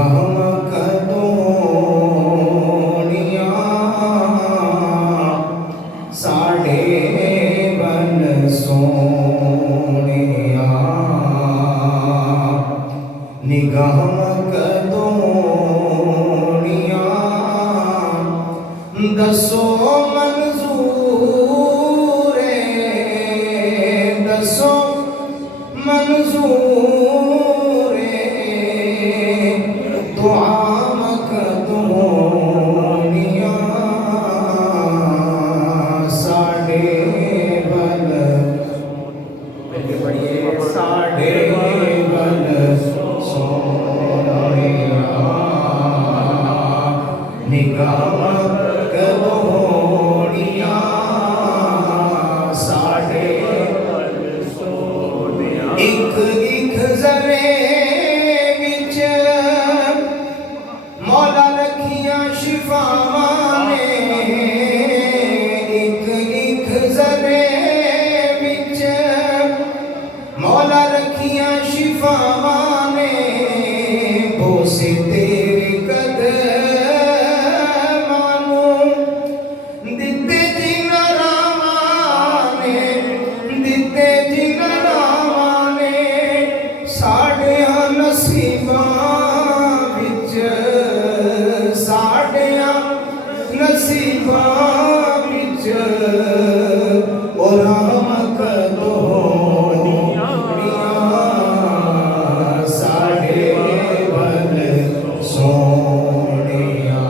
निगाह कदोनिया साढ़े बन सोनिया निगाह कदोनिया दसो मंजूर दसो मंजूर दुआ मकदूनिया साढ़े बल साढ़े बल सोनिया निगाह कदोनिया साढ़े एक एक जरे विच मौला रखिया शिफावां ने एक एक जरे विच मौला रखिया शिफावां ने बोसे तेरे कदमां नूं दिते जिन्हां रावां ने दिते जिन्हां रावां ने साढ़ियां नसीबां विच साढ़ियां नसीबां विच ओ राम कदोनिया साढ़े बल सोनिया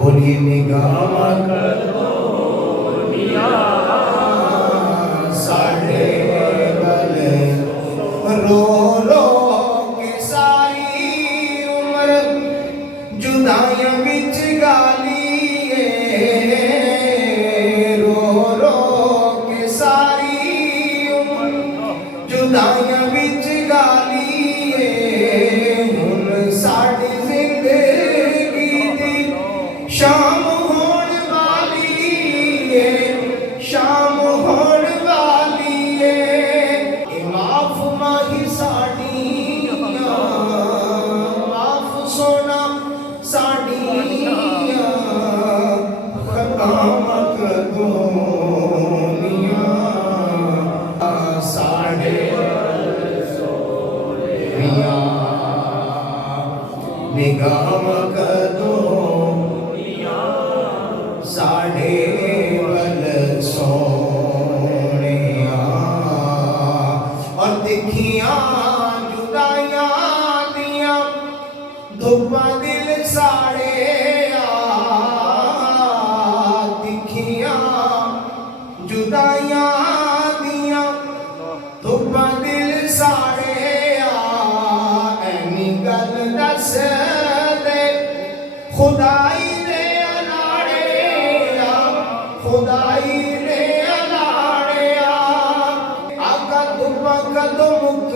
बोली निगाह कदोनिया साढ़े बल रो रो के सारी उम्र जुदाइयां बिच गाली रो रो के सारी उम्र जुदाइयां बिच गाली हुण साडी जिंदगी दी शाम होण वाली शाम होण वाली माफ माही साड़ियां माफ सोना साड़ियां खताम कदोनिया साढ़े सोनिया निगाह कदोनिया साढ़े बल सोनिया और देखियां जुदाइयां दियां धुप्पां दिल साड़े देखियां जुदाइयां दियां धुप्पां दिल साड़े ऐनी गल दस दे खुदाई दे अलाड़े खुदाई दे अलाड़े आका धुप्पां कदों मुक